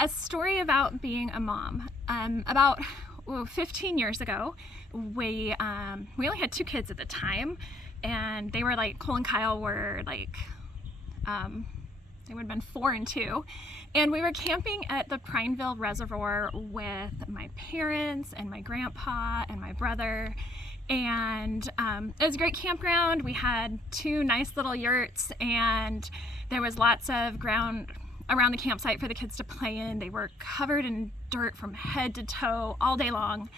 a story about being a mom. About 15 years ago, we only had 2 kids at the time, and they were like, Cole and Kyle were like, they would have been 4 and 2, and we were camping at the Prineville Reservoir with my parents and my grandpa and my brother, and it was a great campground. We had 2 nice little yurts, and there was lots of ground around the campsite for the kids to play in. They were covered in dirt from head to toe all day long,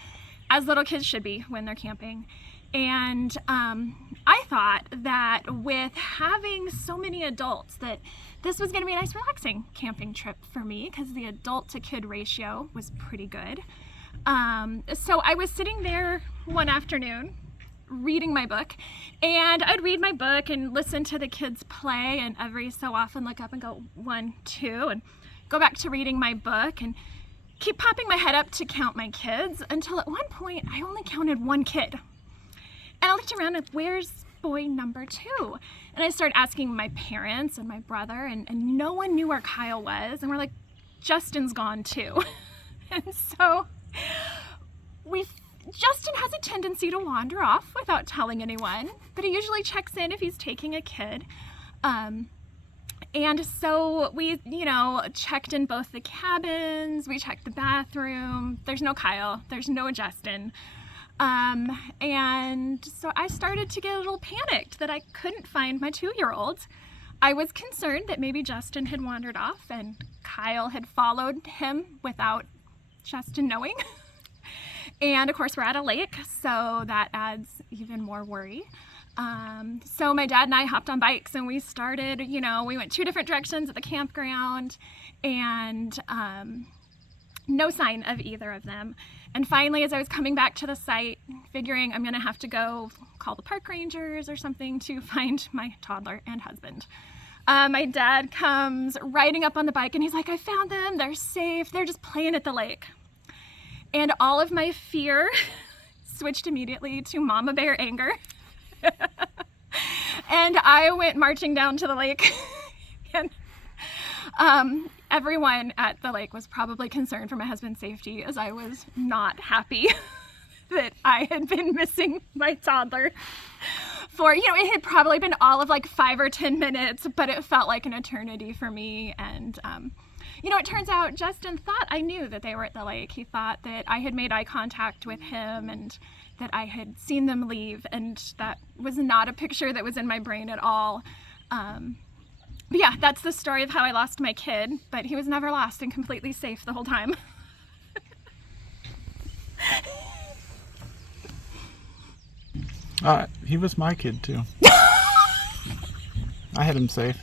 as little kids should be when they're camping. And I thought that with having so many adults that this was going to be a nice relaxing camping trip for me, because the adult to kid ratio was pretty good. So I was sitting there one afternoon reading my book, and I'd read my book and listen to the kids play, and every so often look up and go 1, 2, and go back to reading my book and keep popping my head up to count my kids, until at one point I only counted 1 kid. And I looked around and, where's boy number 2? And I started asking my parents and my brother, and no one knew where Kyle was. And we're like, Justin's gone too. And so Justin has a tendency to wander off without telling anyone, but he usually checks in if he's taking a kid. And so we, checked in both the cabins, we checked the bathroom. There's no Kyle, there's no Justin. And so I started to get a little panicked that I couldn't find my 2-year-old. I was concerned that maybe Justin had wandered off and Kyle had followed him without Justin knowing. And of course we're at a lake, so that adds even more worry. So my dad and I hopped on bikes, and we started, we went 2 different directions at the campground, and no sign of either of them. And finally, as I was coming back to the site, figuring I'm gonna have to go call the park rangers or something to find my toddler and husband, my dad comes riding up on the bike, and he's like, I found them, they're safe, they're just playing at the lake. And all of my fear switched immediately to mama bear anger. And I went marching down to the lake. And everyone at the lake was probably concerned for my husband's safety, as I was not happy that I had been missing my toddler for, it had probably been all of like 5 or 10 minutes, but it felt like an eternity for me. And it turns out Justin thought I knew that they were at the lake. He thought that I had made eye contact with him and that I had seen them leave, and that was not a picture that was in my brain at all. But yeah, that's the story of how I lost my kid, but he was never lost and completely safe the whole time. He was my kid too. I had him safe.